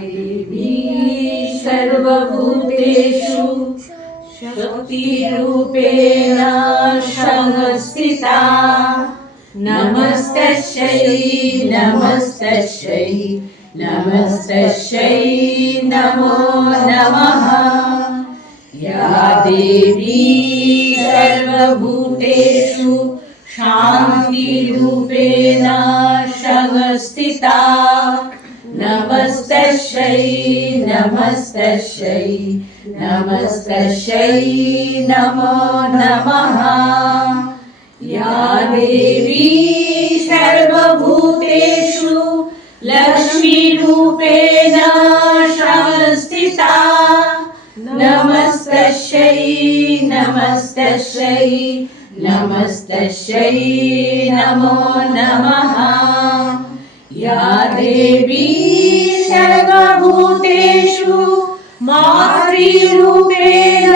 देवी सर्वभूतेषु शक्तिरूपेण संस्थिता नमस्तस्यै नमस्तस्यै नमस्तस्यै नमो नमः या देवी सर्वभूतेषु शान्तिरूपेण संस्थिता नमस्तस्यै नमस्तस्यै नमस्तस्यै नमो नमः या देवी सर्वभूतेषु लक्ष्मीरूपेण संस्थिता नमस्तस्यै नमस्तस्यै नमस्तस्यै नमो नमः या देवी सर्वभूतेषु मातृरूपेण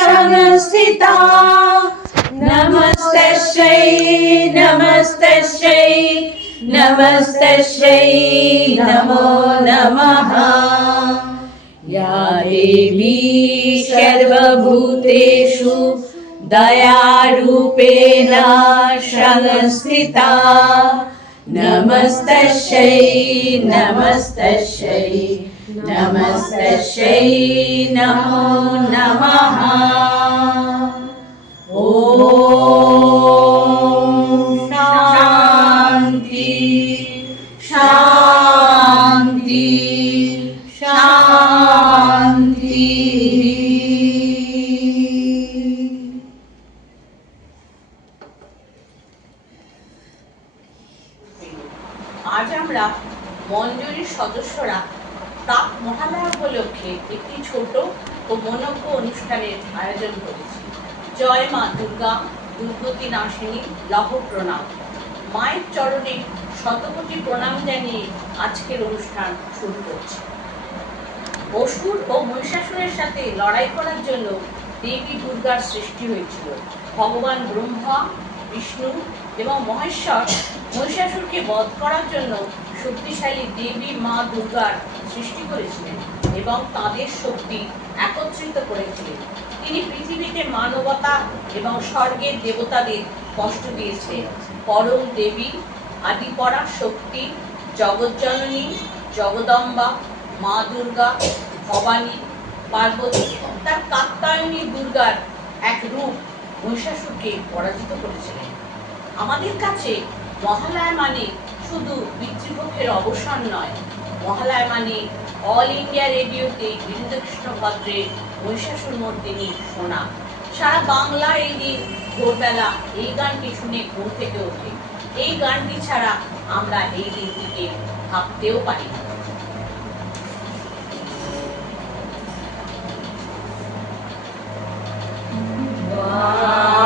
संस्थिता नमस्तस्यै नमस्तस्यै नमस्तस्यै नमो नमः या देवी सर्वभूतेषु दयारूपेण संस्थिता नमस्तस्यै नमस्तस्यै नमस्तस्यै नमो नमः ॐ शान्ति शान्ति शान्ति। আজ আমরা মঞ্জুরির সদস্যরা প্রাক মহালয়া উপলক্ষে একটি ছোট ও মনোজ্ঞ অনুষ্ঠানের আয়োজন করেছি। জয় মা দুর্গা, দুর্গতি নাশিনী, লহ প্রণাম। মায়ের চরণে শতকোটি প্রণাম জানিয়ে আজকের অনুষ্ঠান শুরু করছি। অসুর ও মহিষাসুরের সাথে লড়াই করার জন্য দেবী দুর্গার সৃষ্টি হয়েছিল। ভগবান ব্রহ্মা, বিষ্ণু এবং মহেশ্বর মহিষাসুরকে বধ করার জন্য শক্তিশালী দেবী মা দুর্গার সৃষ্টি করেছিলেন এবং তাদের শক্তি একত্রিত করেছিলেন। তিনি পৃথিবীতে মানবতা এবং স্বর্গের দেবতাদের কষ্ট দিয়েছিলেন। পরম দেবী, আদিপরা শক্তি, জগজ্জননী, জগদম্বা, মা দুর্গা, ভবানী, পার্বতী তার কাত্যায়নী দুর্গার এক রূপ মহিষাসুরকে পরাজিত করেছিলেন। আমাদের কাছে মহালয়া মানে শুধু পিতৃপক্ষের অবসান নয়, মহালয়া মানে অল ইন্ডিয়া রেডিওতে বীরেন্দ্রকৃষ্ণ ভদ্রের মহিষাসুর মর্দিনী শোনা। সারা বাংলা এই দিন ভোরবেলা এই গানটি শুনে ঘুম থেকে ওঠে। এই গানটি ছাড়া আমরা এই দিনটিকে ভাবতেও পারি না। Oh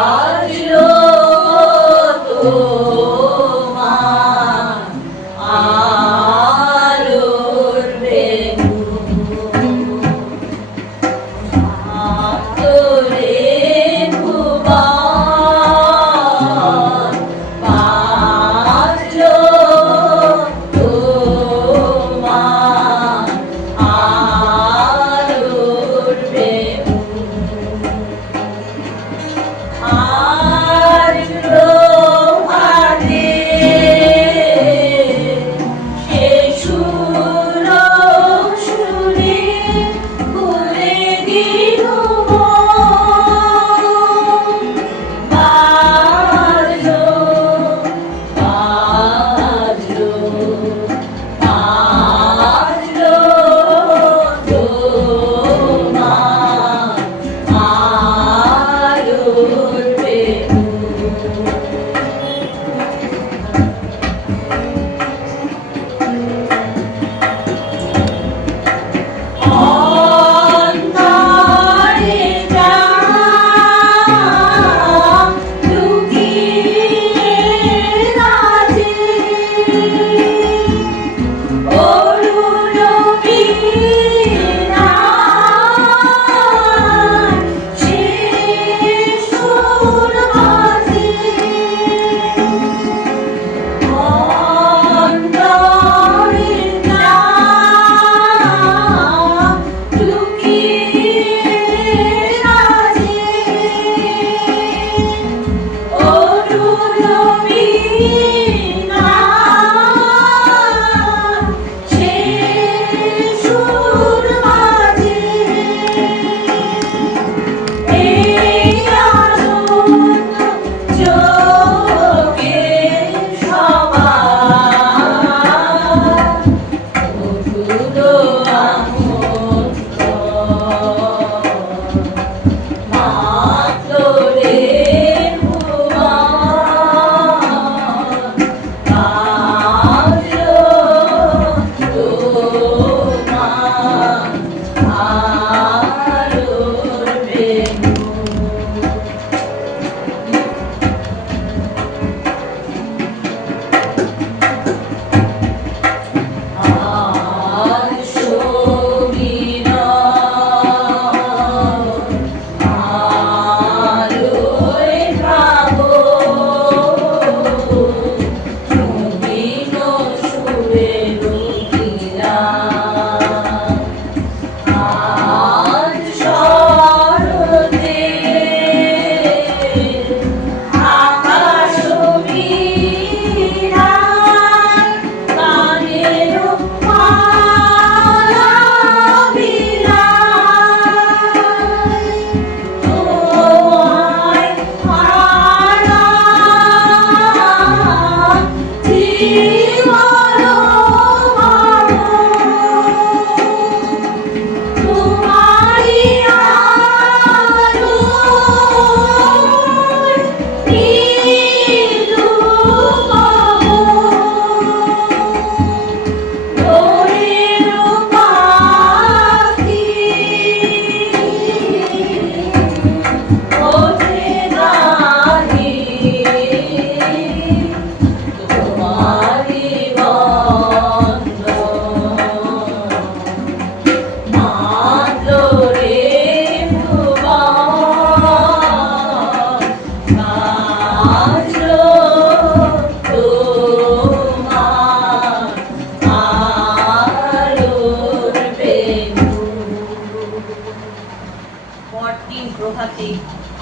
কাছে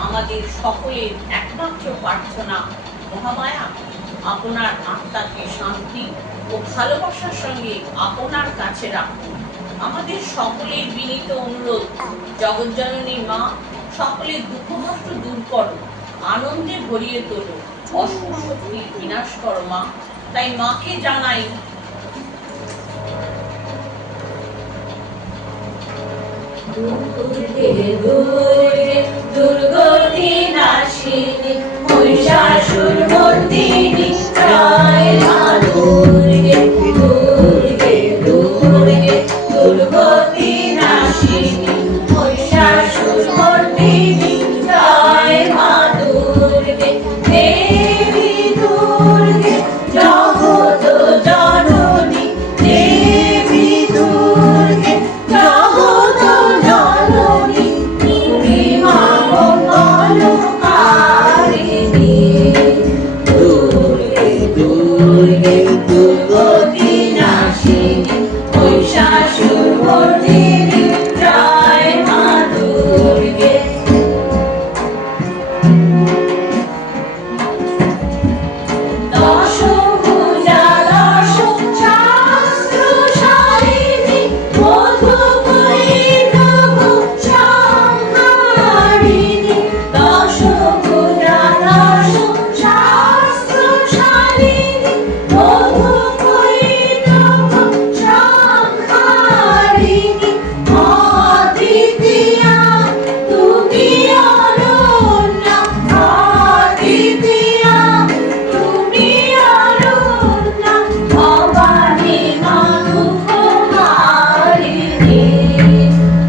আমাদের সকলের একমাত্র প্রার্থনা, মহামায়া আপনার আত্মাকে শান্তি ও ভালোবাসার সঙ্গে আপনার কাছে রাখুন। আমাদের সকলের বিনীত অনুরোধ, জগজ্জননী মা সকলের দুঃখ কষ্ট দূর করো, আনন্দে ভরিয়ে তোলো, অশুভ শক্তির বিনাশ করো মা। তাই মাকে জানাই দুর্গে দুর্গে দুর্গতি নাশিনী মহিষাসুরমর্দিনী জয় মা দুর্গে দুর্গে দুর্গে দুর্গতি নাশিনী মহিষাসুরমর্দিনী জয় মা দুর্গে দেবী দুর্গে জগত জননী দেবী দুর্গে জগত জননী তুমি মা মঙ্গলকারিণী দুর্গে দুর্গে দুর্গতি নাশিনী মহিষাসুরমর্দিনী জয় মা দুর্গে দশ ভুজা দশ শাস্ত্রশালিনী মধুকৈটভ সংহারিণী দশ ভুজা দশ শাস্ত্রশালিনী মধুকৈটভ সংহারিণী অদ্বিতীয়া তুমি অনন্যা অদ্বিতীয়া তুমি অনন্যা ভবানী মা দুঃখহারিণী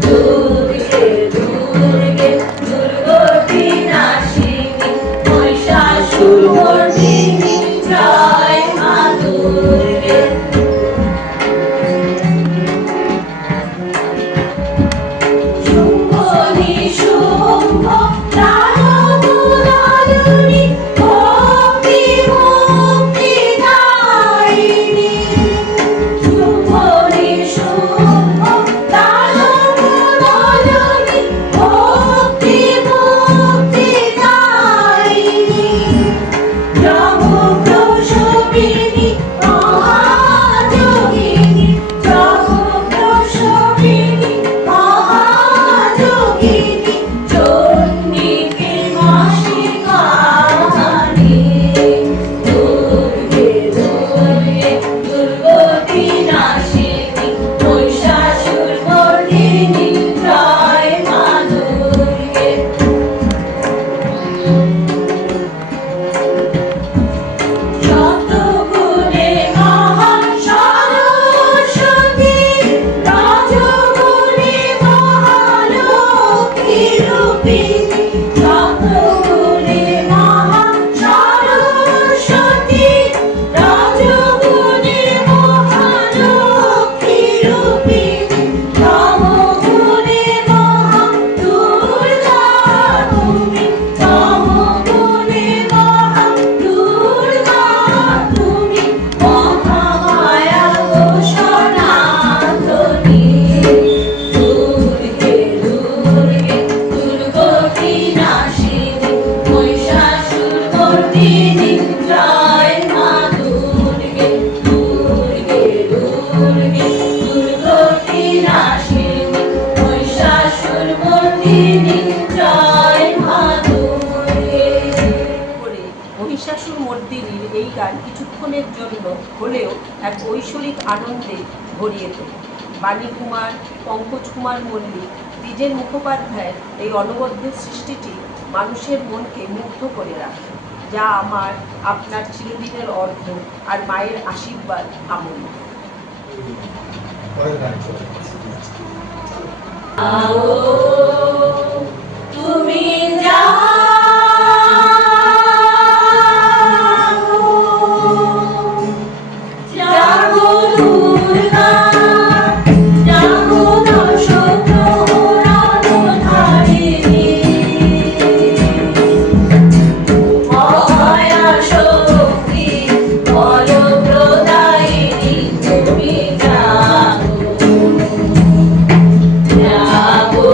দুর্গে দুর্গে দুর্গতি নাশিনী মহিষাসুরমর্দিনী জয় মা দুর্গে শুম্ভ নিশুম্ভ দানবদলনী ভক্তি মুক্তিদায়িনী শুম্ভ নিশুম্ভ দানবদলনী ভক্তি মুক্তিদায়িনী জগৎপ্রসবিনী মহাযোগিনী জগৎপ্রসবিনী মহাযোগিনী চণ্ডীকে মাসিকাহানি দুর্গে দুর্গে দুর্গতি নাশিনী মহিষাসুরমর্দিনী জয় মা দুর্গে শতগুণে মহা সরস্বতী রাজগুণে মহালক্ষ্মী রূপিণী শতগুণে মহা সরস্বতী রাজগুণে মহালক্ষ্মী রূপিণী তমগুণে মহা দুর্গা তুমি তমগুণে মহা দুর্গা তুমি মহামায়া গো সনাতনী দুর্গে দুর্গে দুর্গতি নাশিনী মহিষাসুরমর্দিনী জয় মা দুর্গে দুর্গে দুর্গে দুর্গতি নাশিনী মহিষাসুরমর্দিনী জয় মা দুর্গে করে মহিষাসুরমর্দিনীর এই গান কিছুক্ষণের জন্য হলেও এক ঐশ্বরিক আনন্দে ভরিয়ে তোলে। বাণী কুমার, পঙ্কজ কুমার মল্লিক, দ্বিজের মুখোপাধ্যায়ের এই অনবদ্য সৃষ্টিটি মানুষের মনকে মুগ্ধ করে রাখে, যা আমার আপনার চিরদিনের অর্থ আর মায়ের আশীর্বাদ কামনা। তুমি যাও জাগো দুর্গা জাগো দশ প্রহরাধারিণী মহামায়া শক্তি বলপ্রদায়িনী তুমি জাগো জাগো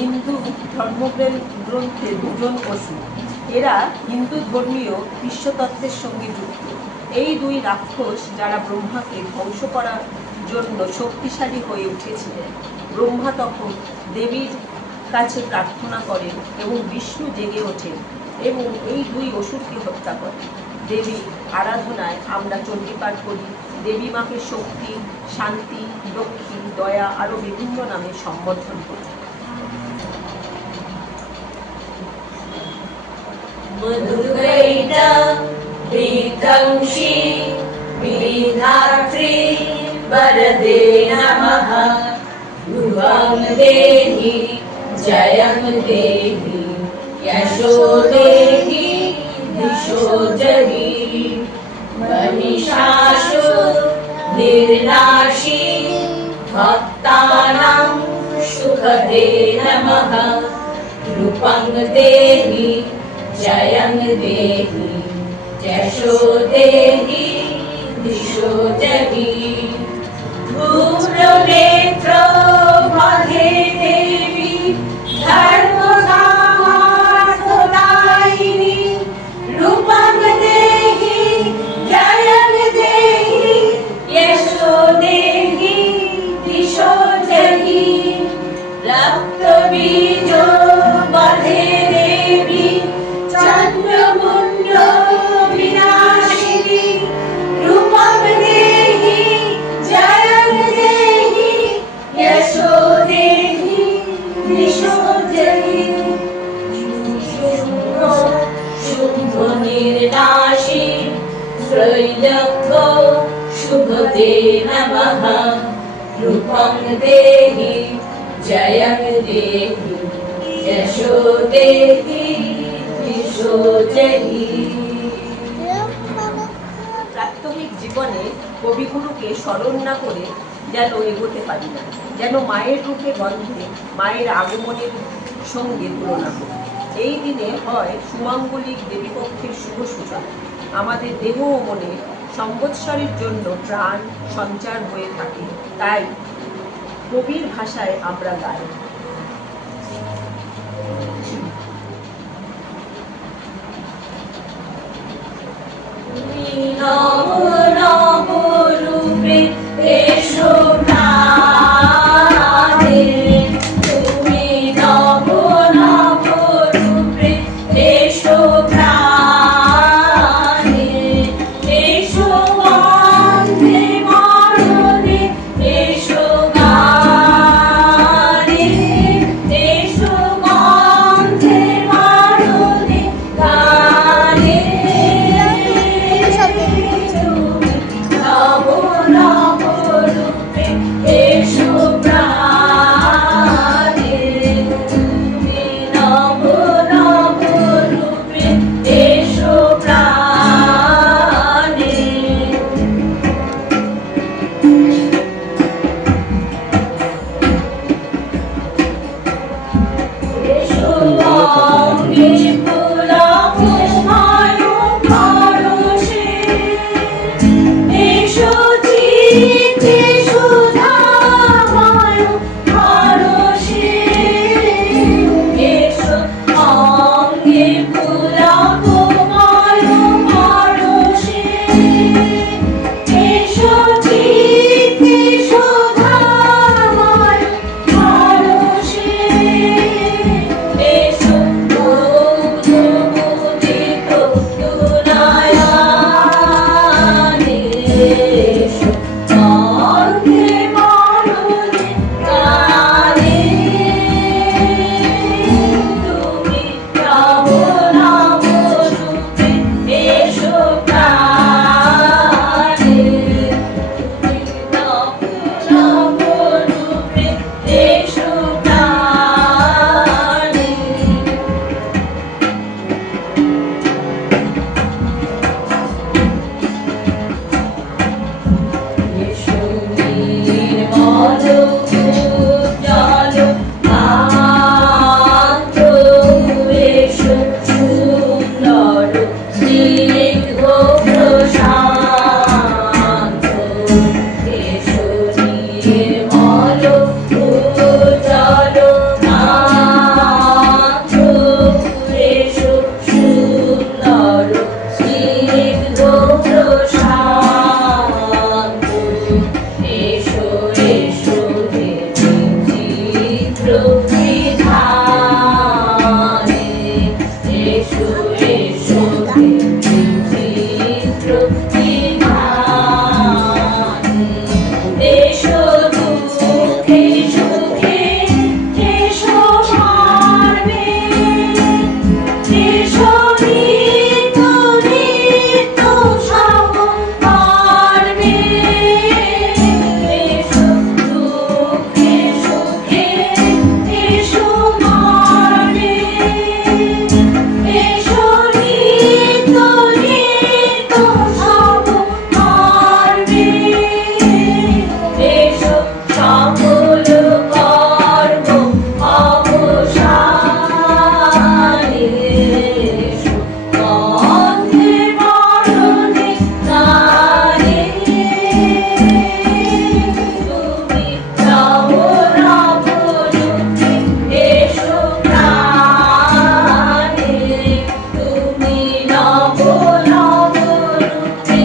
হিন্দু ধর্মগ্রন্থে দুজন অসুর। এরা হিন্দু ধর্মীয় বিশ্বতত্ত্বের সঙ্গে যুক্ত। এই দুই রাক্ষস যারা ব্রহ্মাকে ধ্বংস করার জন্য শক্তিশালী হয়ে উঠেছিলেন। ব্রহ্মা তখন দেবীর কাছে প্রার্থনা করেন এবং বিষ্ণু জেগে ওঠেন এবং এই দুই অসুরকে হত্যা করেন। দেবী আরাধনায় আমরা চণ্ডীপাঠ করি। দেবী মাকে শক্তি, শান্তি, লক্ষ্মী, দয়া আরও বিভিন্ন নামে সম্বোধন করি। মধুকৈটা বিধ্বংসী বিধাত্রী বরদে নমঃ ধ্রুবং দেহি জয়ং দেহি যশো দেহি দিশো জহি মহিষাসুর নির্নাশী ভক্তানাং সুখদে নমঃ রূপং দেহি জয়ং দেহি যশো দেহি দিশো জহি ভূরনেত্র মধে দেবী ধর্মসামার্থদায়িনী রূপং দেহি জয়ং দেহি যশো দেহি দিশো জহি রক্তবীজ মধে দেবী চন্দ্রমুণ্ড বিনাশিনী রূপং দেহি জয়ং দেহি যশো দেহি দিশো জহি শুভ নির্নাশী ত্রৈলোক্য শুভদে নমঃ রূপং দেহি জয়ং দেহি যশো দেহি দিশো জহি। প্রাত্যহিক জীবনে কবিগুরুকে স্মরণ না করে যেন এগোতে পারি না, যেন মায়ের রূপে গন্ধে মায়ের আগমনের সঙ্গে তুলনা করি। এই দিনে হয় সুমাঙ্গলিক দেবীপক্ষের শুভ সূচনা। আমাদের দেহ ও মনে সম্বৎসরের জন্য প্রাণ সঞ্চার হয়ে থাকে, তাই কবির ভাষায় আমরা গাই। নব নব রূপে এসো প্রাণে তুমি নব নব রূপে এসো প্রাণে এসো গন্ধে মরণে এসো গানে এসো গন্ধে মরণে গানে প্রতিধানে এসো এসো দেবীর প্রতিধানে এসো দুঃখে সুখে এসো মারবে এসো নিত্য নিত্য সব পারবে এসো দুঃখে সুখে এসো মারবে এসো নিত্য নিত্য সব পারবে এসো সকল কর্ম অবসানে এসো গন্ধে বরণে গানে তুমি নব নব রূপে এসো প্রাণে তুমি নব নব রূপে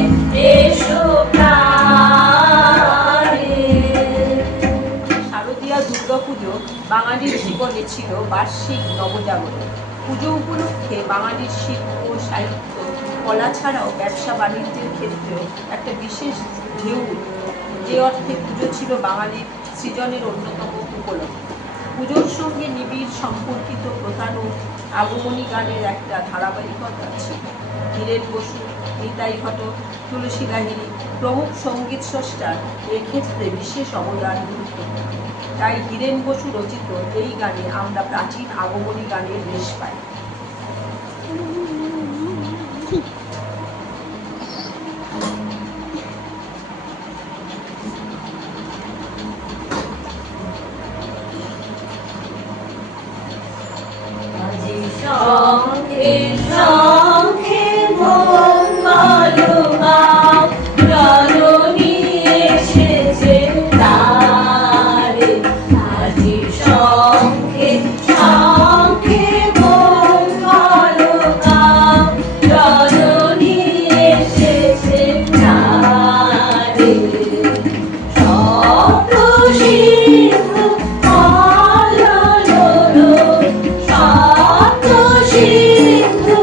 এসো প্রাণে। শারদীয়া দুর্গাপুজো বাঙালির জীবনে ছিল বার্ষিক নবজাগরণ। পুজো উপলক্ষে বাঙালির শিল্প সাহিত্য কলা ছাড়াও ব্যবসা বাণিজ্যের ক্ষেত্রেও একটা বিশেষ ঢেউ। যে অর্থে পুজো ছিল বাঙালির সৃজনের অন্যতম উপলক্ষ। পুজোর সঙ্গে নিবিড় সম্পর্কিত প্রধান আগমনী গানের একটা ধারাবাহিকতা ছিল। ধীরেন বসু, নিতাই ঘটক, তুলসী লাহিড়ী প্রমুখ সঙ্গীত স্রষ্টার এক্ষেত্রে বিশেষ অবদান গুরুত্বপূর্ণ। তাই ধীরেন বসু রচিত এই গানে আমরা প্রাচীন আগমনী গানের রেশ পাই। আজি শঙ্খে শঙ্খে মঙ্গলমা জননী এসেছে তারে আজি শঙ্খে শঙ্খে মঙ্গলমা জননী এসেছে তারে সপ্ত সিন্ধু কললোল সপ্ত সিন্ধু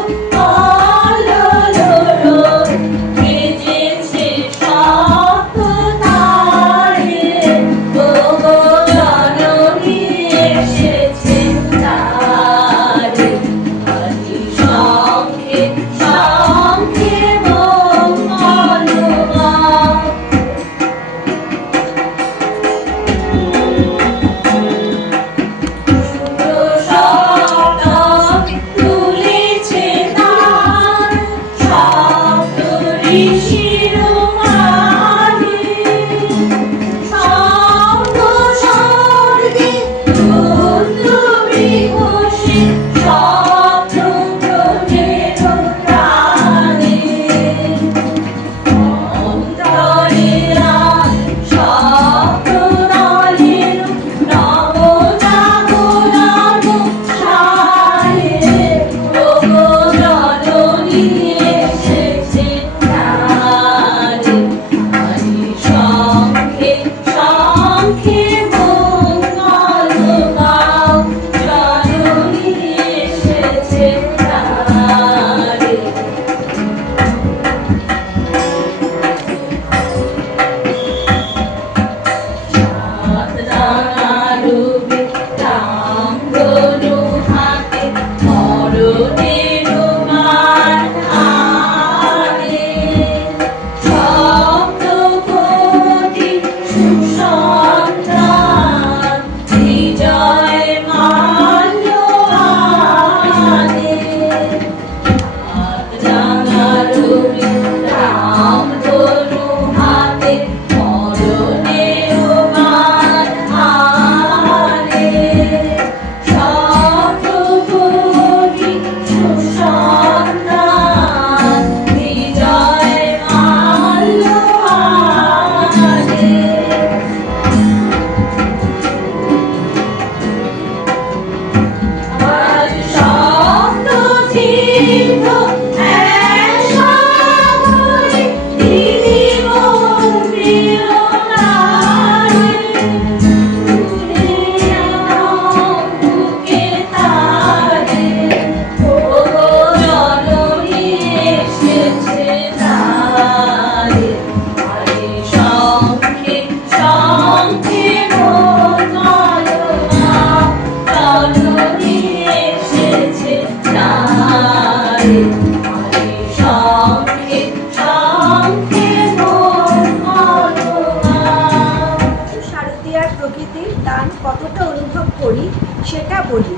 অনুভব করি সেটা বলি।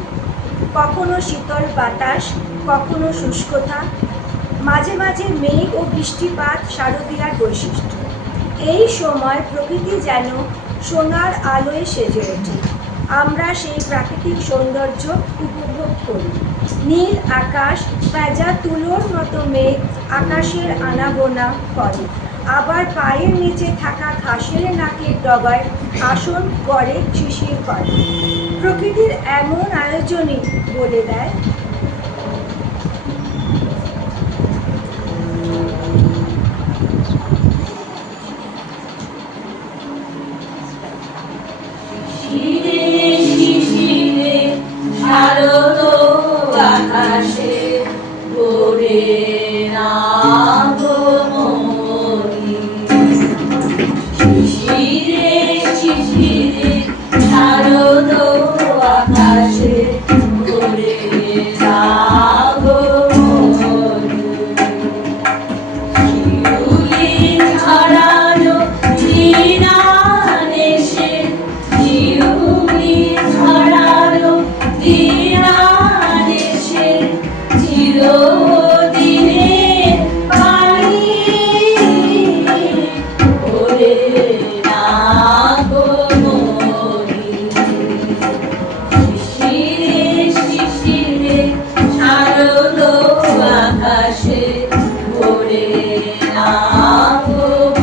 কখনো শীতল বাতাস, কখনো শুষ্কতা, মাঝে মাঝে মেঘ ও বৃষ্টিপাত শারদীয়ার বৈশিষ্ট্য। এই সময় প্রকৃতি যেন সোনার আলোয় সেজে ওঠে। আমরা সেই প্রাকৃতিক সৌন্দর্য উপভোগ করি। নীল আকাশ, পেঁজা তুলোর মতো মেঘ আকাশের আনাগোনা করে, আবার পায়ের নিচে থাকা ঘাসের নাকের ডগায় আসন গড়ে শিশির করে। প্রকৃতির এমন আয়োজনই বলে দেয় শিশিরে শিশিরে শারদ আকাশে ভোরে আগমনী। শিশিরে শিশিরে শারদ আকাশে ভোরে আগমনী। শিউলির ছড়ানো দিনানেশে, শিউলির ছড়ানো দিনানেশে, চিরদিনের বাণী ওরে নাগমণি। শিশিরে শিশিরে শারদ আকাশে ভোরে নাগমণি।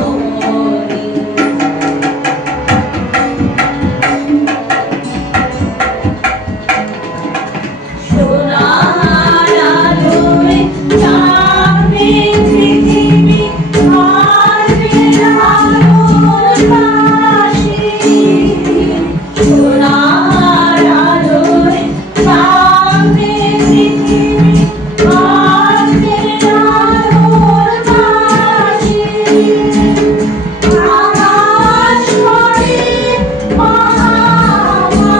সোনার আলোয় চাঁদে পৃথিবী মারবে আলোর বাঁশি। সোনার আলোয় চাঁদে পৃথিবী মারবে আলোর বাঁশি। আকাশ করে মহামায়ার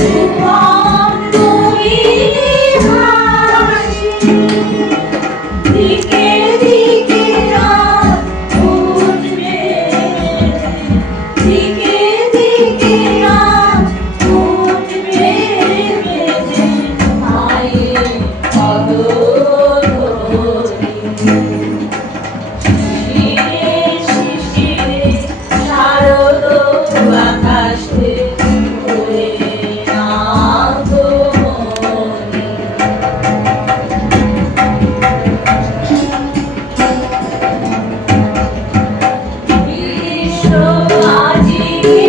রূপম মোহিনী হাসি। দিকে দিকে রাত উঠবে, দিকে দিকে রাত উঠবে বেজে মায়ের পদধ্বনি। শিশিরে শিশিরে শারদ আকাশে ভোরে আগমনী। বিশ্ব আজিকে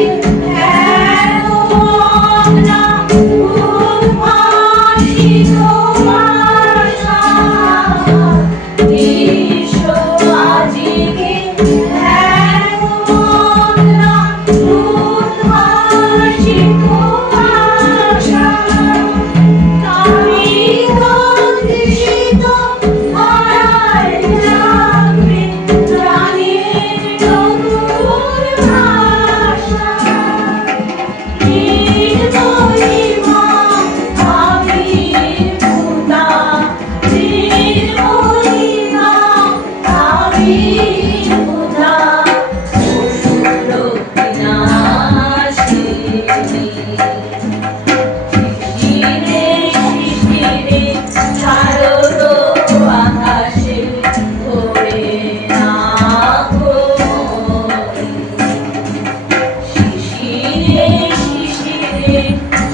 এমনা উদ্ভাসিত ভাষা। বিশ্ব আজিকে এমনা উদ্ভাসিত ভাষা। তাই গন্ধিত ধরায় লাগবে প্রাণের নতুন ভাষা। নির্মলিমা আবির্ভূতা, নির্মলিমা আবির্ভূতা, অসুর বিনাশিনী। শিশিরে শিশিরে শারদ আকাশে ভোরে আগমনী। শিশিরে শিশিরে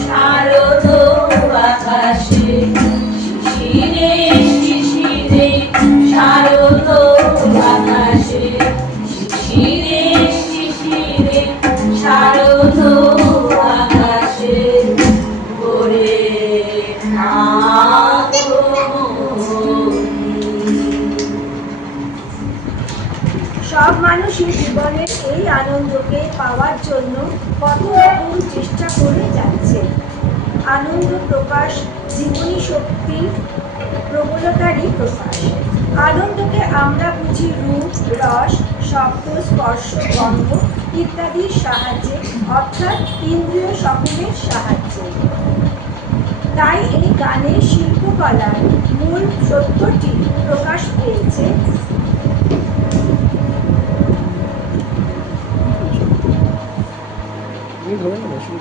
শারদ আকাশে, শিশিরে শিশিরে শারদ আকাশে, শিশিরে শিশিরে শারদ আকাশে ভোরে সব মানুষই জীবনের এই আনন্দকে পাওয়ার জন্য কত রকম চেষ্টা করে যাচ্ছে। আনন্দ প্রকাশ জীবনী শক্তি প্রবলতারই প্রকাশ। আনন্দকে আমরা বুঝি রূপ, রস, শব্দ, স্পর্শ, গন্ধ ইত্যাদির সাহায্যে, অর্থাৎ ইন্দ্রিয় সকলের সাহায্যে। তাই এই গানের শিল্পকলার মূল সত্যটি প্রকাশ পেয়েছে তুমি ধরে নেবো শুরু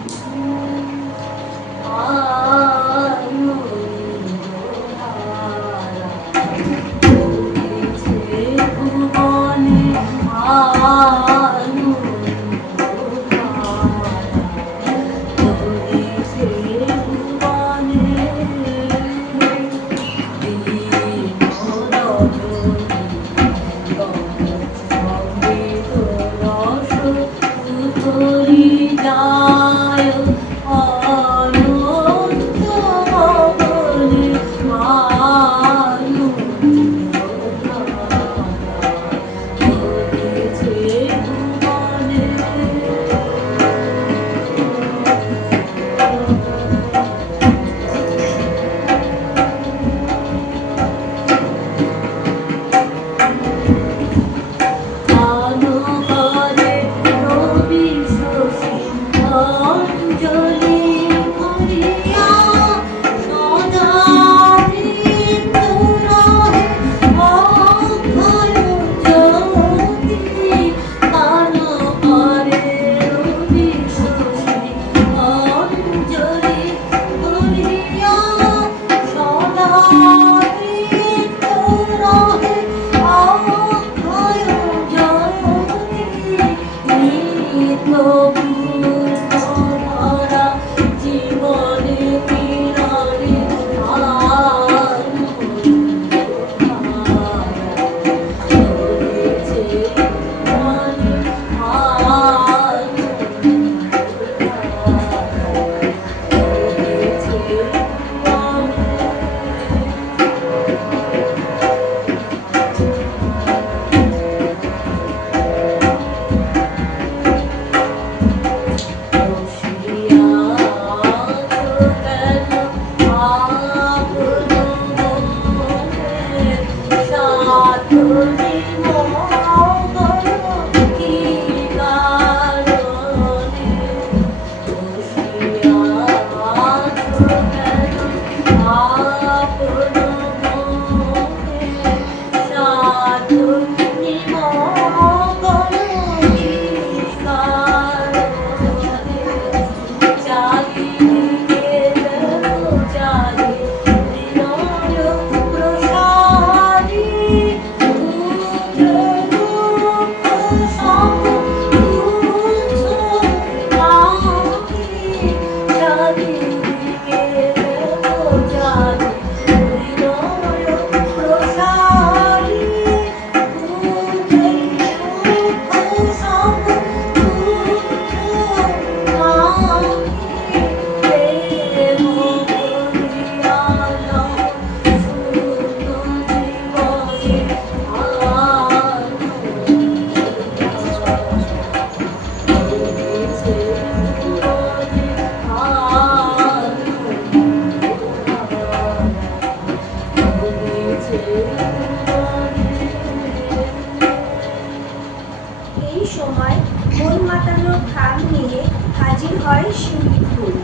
শিউলি ফুল।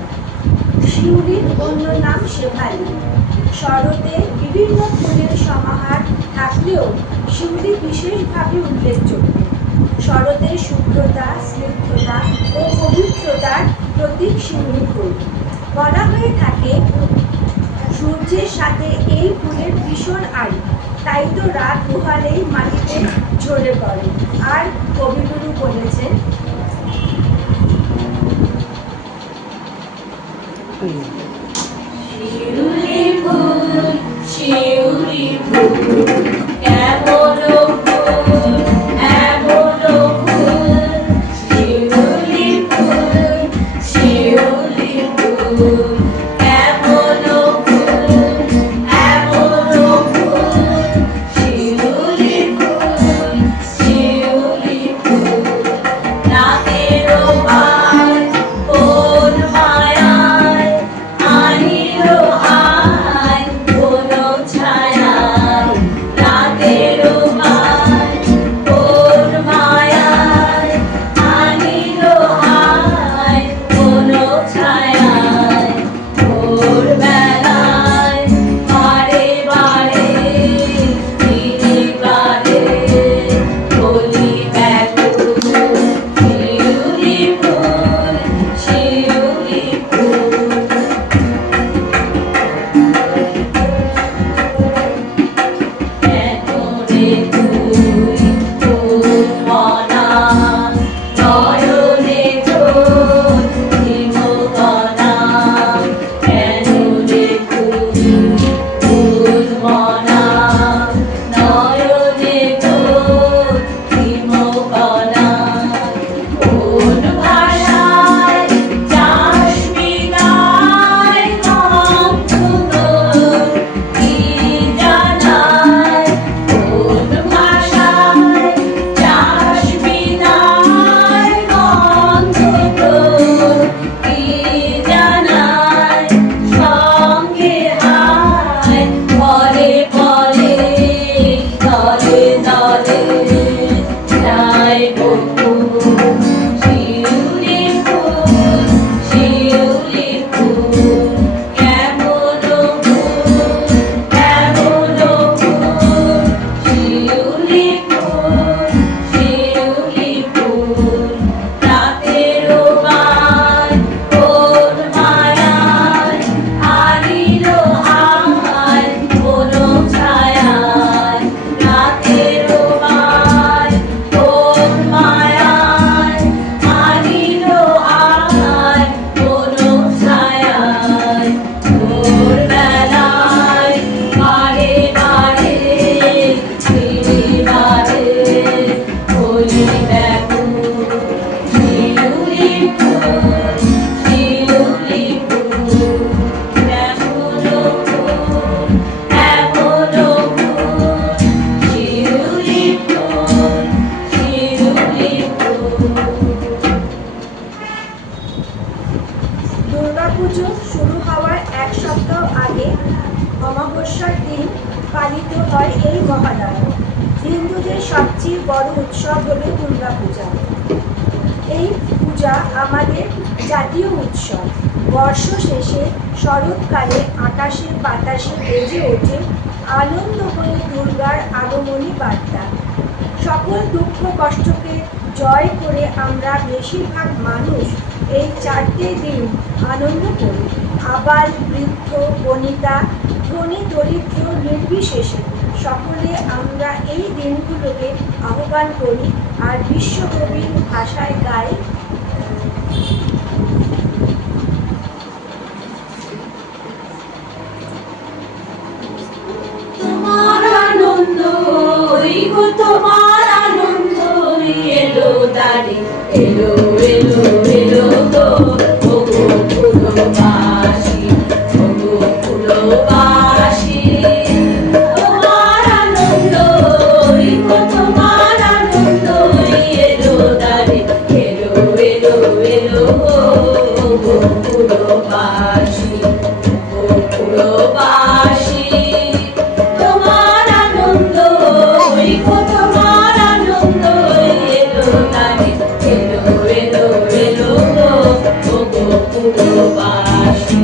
শিউলির অন্য নাম শেফালি। শরতে বিভিন্ন ফুলের সমাহার থাকলেও শিউলি বিশেষভাবে উল্লেখযোগ্য। শরতের শুভ্রতা, স্নিগ্ধতা ও পবিত্রতার প্রতীক শিউলি ফুল। বলা হয়ে থাকে সূর্যের সাথে এই ফুলের ভীষণ আড়ি, তাই তো রাত পোহালেই মাটিতে ঝরে পড়ে। আর কবিগুরু বলেছেন, শিউলি ফুল, শিউলি ফুল, কেমন ফুল, এমন ফুল। শিউলি ফুল, শিউলি ফুল, কেমন ফুল, এমন ফুল। শিউলি ফুল, শিউলি ফুল, রাতেরও পায় কোন মায়ায় আনিলো আয় কোন ছায়ায়। রাতেরও পায় কোন মায়ায় আনিলো আয় কোন ছায়ায়। ভোরবেলায় বারে বারে দিনে বারে বলি ব্যাকুল। শিউলি ফুল, শিউলি ফুল, কেন রে তুই ফুল মনা, নয়নে তোর হিমকণা। কেন রে তুই ফুল মনা, নয়নে তোর হিমকণা। কোন ভাষায় চাস বিদায় গন্ধ তোর কি জানায়। কোন ভাষায় চাস বিদায় গন্ধ তোর কি জানায়। সঙ্গে হায় পরে পরে তলে তলে যায় বকুল। শিউলি ফুল, শিউলি ফুল, কেমন ফুল, কেমন ফুল। শিউলি ফুল, শিউলি ফুল, রাতেরও পায় কোন মায়ায় আনিলো আয় কোন ছায়ায়। রাতেরও পায় কোন মায়ায় আনিলো আয় কোন ছায়ায়। ভোরবেলায় বারে বারে দিনে বারে বলি ব্যাকুল। শিউলি ফুল, শিউলি ফুল, কেমন ফুল, এমন ফুল। শিউলি ফুল, শিউলি ফুল। দুর্গাপুজো শুরু হওয়ার এক সপ্তাহ আগে অমাবস্যার দিন পালিত হয় এই মহালয়া। হিন্দুদের সবচেয়ে বড় উৎসব হলো দুর্গাপূজা। এই পূজা আমাদের জাতীয় উৎসব। বর্ষ শেষে শরৎকালে আকাশে বাতাসে বেজে ওঠে আনন্দময়ী দুর্গার আগমনী বার্তা। সকল দুঃখ কষ্টকে জয় করে আমরা বেশিরভাগ মানুষ এই 4টে দিন আনন্দ করি। আবাল বৃদ্ধ বনিতা ধনী দরিদ্র নির্বিশেষে সকলে আমরা এই দিনগুলোকে আহ্বান করি আর বিশ্বকবির ভাষায় গাই, তোমার আনন্দ গো তোমার আনন্দ এলো দাঁড়ি এলো এলো এলো গো ও গো ফুলবাসী, ও গো ফুলবাসী। তোমার আনন্দ গো তোমার আনন্দ এলো দাঁড়ি এলো এলো এলো গো ফুলবাসী, ও ফুলবাসী। তোমার আনন্দ গো তোমার আনন্দ এলো দাঁড়ি এলো এলো এলো গো ও গো পুরবাসী।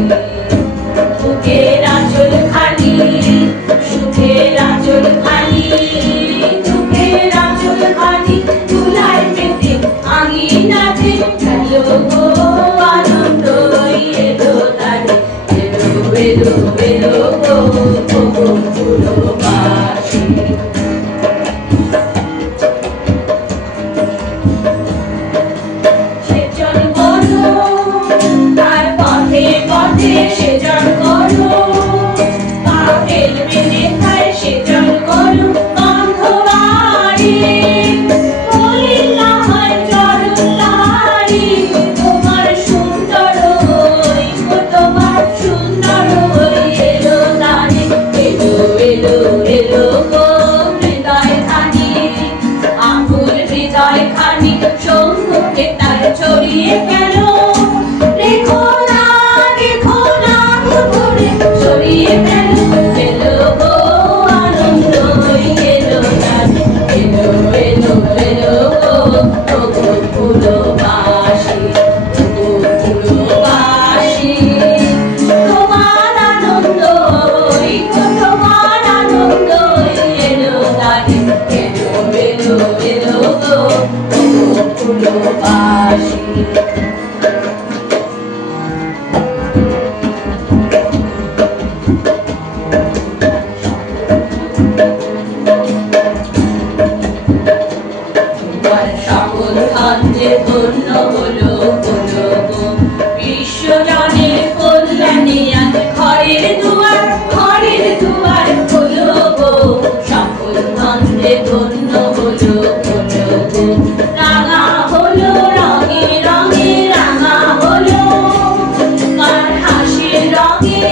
বুকের আঁচল খালি, সুখের আঁচল খালি, সুখের আঁচল খালি, তুলায় পেতে আঙিনাতে এলো গো আনন্দ এলো তারে, এলো এলো এলো গো পুরবাসী। সেজন করো তার পথে পথে, সেজন করো পাপের মেনে খায়, সেজন করো গন্ধ বাড়ি, বলির না হয় চরণ নারী, তোমার সুন্দর ওই গো, তোমার সুন্দর ওই এলো তারে, এলো এলো এলো গো হৃদয় খানি, আকুল হৃদয় খানি, সম্মুখে তার ছড়িয়ে গেল, রেখো না গো ধরে, ছড়িয়ে গেল, এলো গো আনন্দ এলো তারে, এলো এলো এলো গো পুরবাসী, পুরবাসী। তোমার আনন্দ তোমার আনন্দ এলো তারে, এলো এলো এলো গো পুরবাসী। তোমার সকল খাদ্যে ধন্য হলো হলো গো, বিশ্বজনের কল্যাণে আজ ঘরের দুয়ার হলো গো, সকল খাদ্যে ধন্য হলো হলো গো, রাঙা হলো রঙে রঙে, রাঙা হলো কার হাসির রঙে,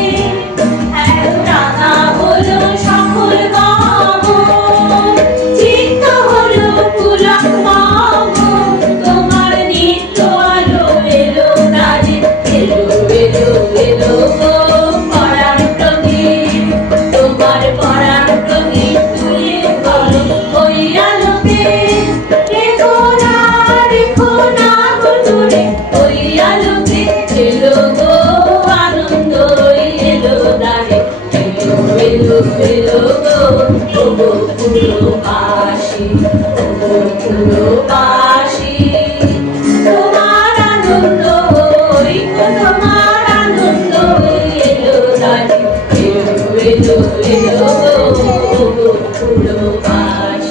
রাঙা হলো সকল গগন, চিত্ত হলো পুলক মগন, তোমার নিত্য আলো এলো তারে, এলো এলো এলো গো পরাণ প্রদীপ, তোমার পরাণ প্রদীপ তুলে বলো ওই আলোকে, রেখো না গো দূরে ওই আলোকে, এলো গো আনন্দ এলো তারে, এলো এলো এলো গো পুরবাসী, পুরবাসী। তোমার আনন্দ তোমার আনন্দ এলো তারে, এলো এলো এলো গো পুরবাসী।